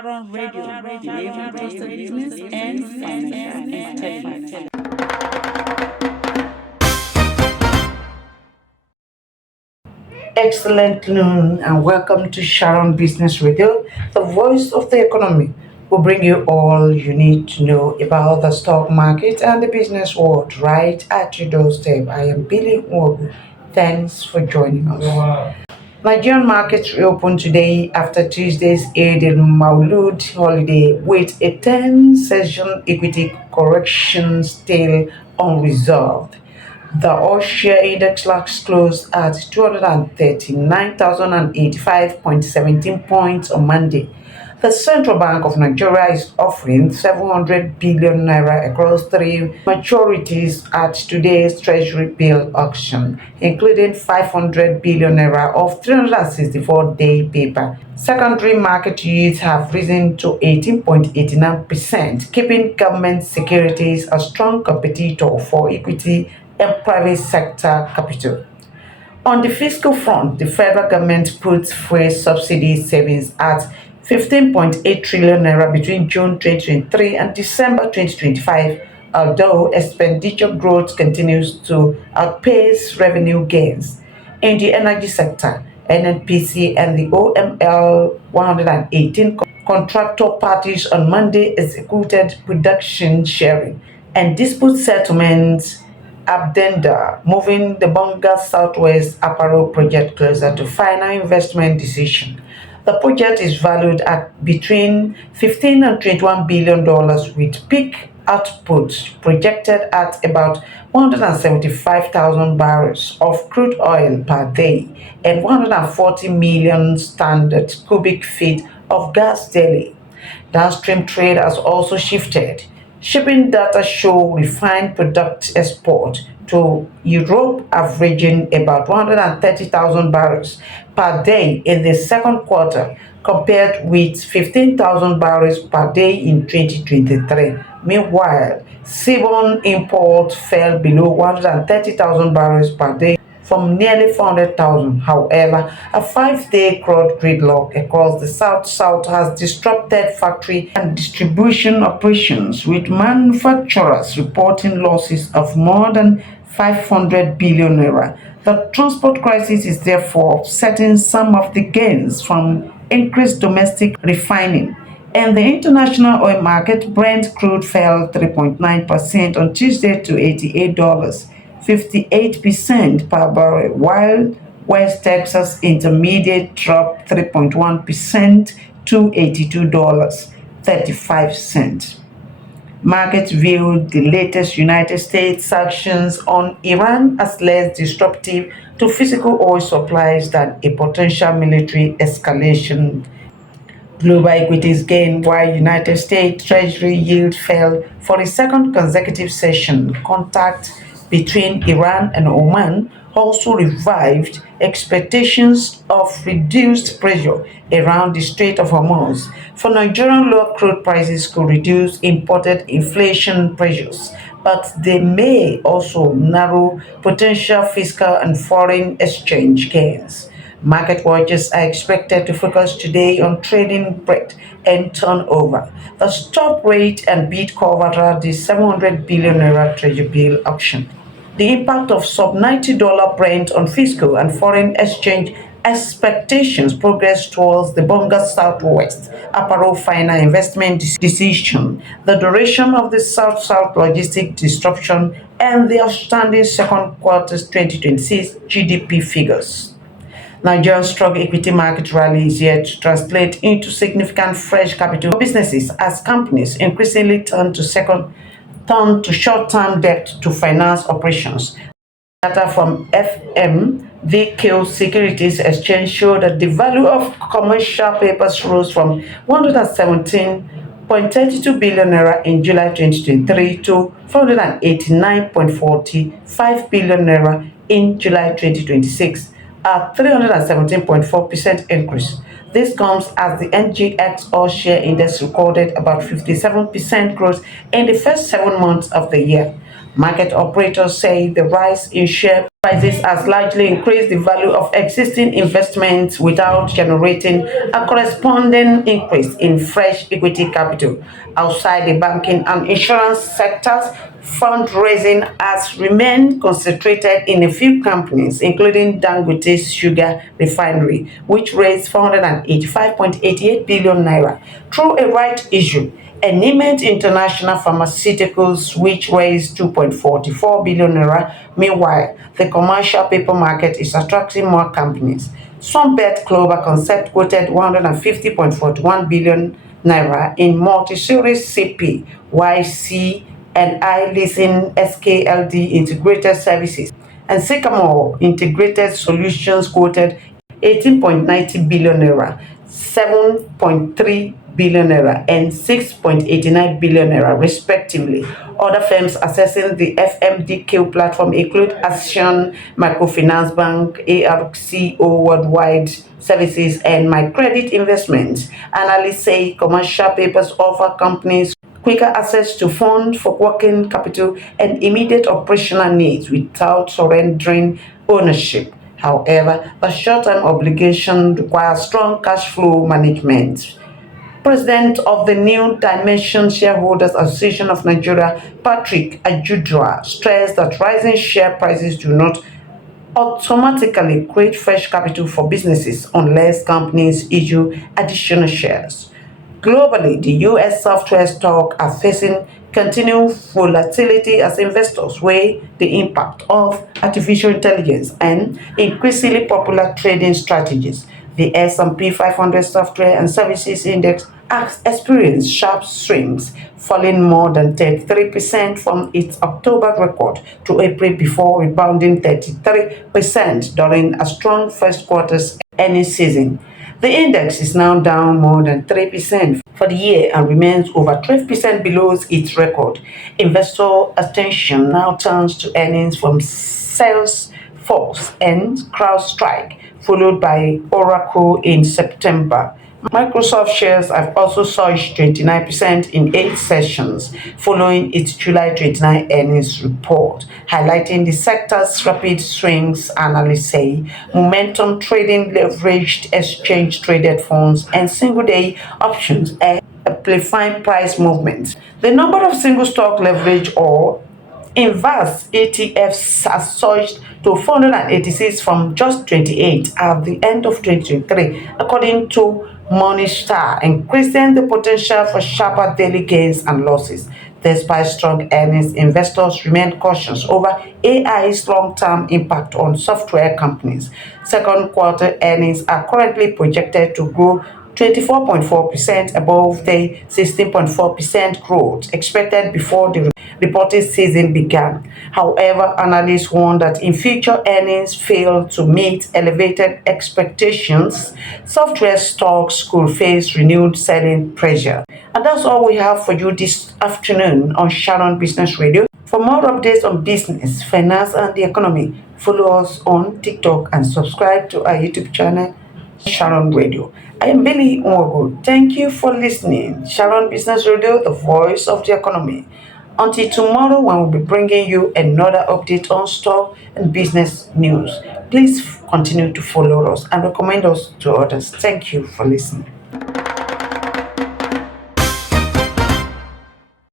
Sharon Radio, delivering trusted business and financial intelligence. Excellent noon and welcome to Sharon Business Radio, the voice of the economy. We'll bring you all you need to know about the stock market and the business world right at your doorstep. I am Billy Nwogu. Thanks for joining us. Nigerian markets reopened today after Tuesday's Eid al-Maulud holiday with a 10-session equity correction still unresolved. The All-Share Index last closed at 239,085.17 points on Monday. The Central Bank of Nigeria is offering 700 billion naira across three maturities at today's Treasury bill auction, including 500 billion naira of 364-day paper. Secondary market yields have risen to 18.89%, keeping government securities a strong competitor for equity and private sector capital. On the fiscal front, the federal government puts fuel subsidy savings at 15.8 trillion naira between June 2023 and December 2025, although expenditure growth continues to outpace revenue gains. In the energy sector, NNPC and the OML 118 contractor parties on Monday executed production sharing and dispute settlements Abdenda, moving the Bonga Southwest Apparel project closer to final investment decision. The project is valued at between $15 and $21 billion with peak output projected at about 175,000 barrels of crude oil per day and 140 million standard cubic feet of gas daily. Downstream trade has also shifted. Shipping data show refined product export to Europe averaging about 130,000 barrels per day in the second quarter, compared with 15,000 barrels per day in 2023. Meanwhile, seaborne imports fell below 130,000 barrels per day from nearly 400,000. However, a five-day crowd gridlock across the South-South has disrupted factory and distribution operations, with manufacturers reporting losses of more than 500 billion naira. The transport crisis is therefore offsetting some of the gains from increased domestic refining. And the international oil market, Brent crude fell 3.9% on Tuesday to $88. 58% per barrel, while West Texas Intermediate dropped 3.1% to $82.35. Markets viewed the latest United States sanctions on Iran as less disruptive to physical oil supplies than a potential military escalation. Global equities gained while United States Treasury yield fell for the second consecutive session. Contact between Iran and Oman also revived expectations of reduced pressure around the Strait of Hormuz. For Nigerian, low crude prices could reduce imported inflation pressures, but they may also narrow potential fiscal and foreign exchange gains. Market watchers are expected to focus today on trading breadth and turnover, the stop rate and bid cover the 700 billion naira treasury bill auction. The impact of sub $90 Brent on fiscal and foreign exchange expectations progress towards the Bonga Southwest Apparel final investment decision, the duration of the South-South logistic disruption, and the outstanding second quarter's 2026 GDP figures. Nigeria's strong equity market rally is yet to translate into significant fresh capital for businesses as companies increasingly turn to short-term debt to finance operations. Data from FMDQ Securities Exchange showed that the value of commercial papers rose from 117.32 billion naira in July 2023 to 489.45 billion naira in July 2026, a 317.4% increase. This comes as the NGX All-Share Index recorded about 57% growth in the first 7 months of the year. Market operators say the rise in share prices has largely increased the value of existing investments without generating a corresponding increase in fresh equity capital. Outside the banking and insurance sectors, fundraising has remained concentrated in a few companies, including Dangote's sugar refinery, which raised 485.88 billion naira through a right issue. Eminent International Pharmaceuticals, which raised 2.44 billion naira. Meanwhile, the commercial paper market is attracting more companies. Sunbet Global Concept quoted 150.41 billion naira in multi-series CP, YC, and I Leasing SKLD integrated services, and Sycamore Integrated Solutions quoted 18.90 billion naira, 7.3 billion naira, and 6.89 billion naira, respectively. Other firms assessing the FMDQ platform include Action Microfinance Bank, ARCO Worldwide Services, and My Credit Investments. Analysts say commercial papers offer companies quicker access to funds for working capital and immediate operational needs without surrendering ownership. However, the short-term obligation requires strong cash flow management. President of the New Dimension Shareholders Association of Nigeria, Patrick Ajudua, stressed that rising share prices do not automatically create fresh capital for businesses unless companies issue additional shares. Globally, the US software stocks are facing continued volatility as investors weigh the impact of artificial intelligence and increasingly popular trading strategies. The S&P 500 Software and Services Index has experienced sharp swings, falling more than 33% from its October record to April before rebounding 33% during a strong first quarter's earnings season. The index is now down more than 3% for the year and remains over 12% below its record. Investor attention now turns to earnings from Salesforce and CrowdStrike, followed by Oracle in September. Microsoft shares have also surged 29% in 8 sessions following its July 29 earnings report, highlighting the sector's rapid swings. Analysts say momentum trading, leveraged exchange traded funds, and single day options are amplifying price movements. The number of single stock leverage or inverse ETFs has surged to 486 from just 28 at the end of 2023, according to Morningstar, increasing the potential for sharper daily gains and losses. Despite strong earnings, investors remain cautious over AI's long-term impact on software companies. Second quarter earnings are currently projected to grow 24.4% above the 16.4% growth expected before the reporting season began. However, analysts warn that if future earnings fail to meet elevated expectations, software stocks could face renewed selling pressure. And that's all we have for you this afternoon on Sharon Business Radio. For more updates on business, finance, and the economy, follow us on TikTok and subscribe to our YouTube channel, Sharon Radio. I am Billy Nwogo. Thank you for listening. Sharon Business Radio, the voice of the economy. Until tomorrow, when we'll be bringing you another update on stock and business news. Please continue to follow us and recommend us to others. Thank you for listening.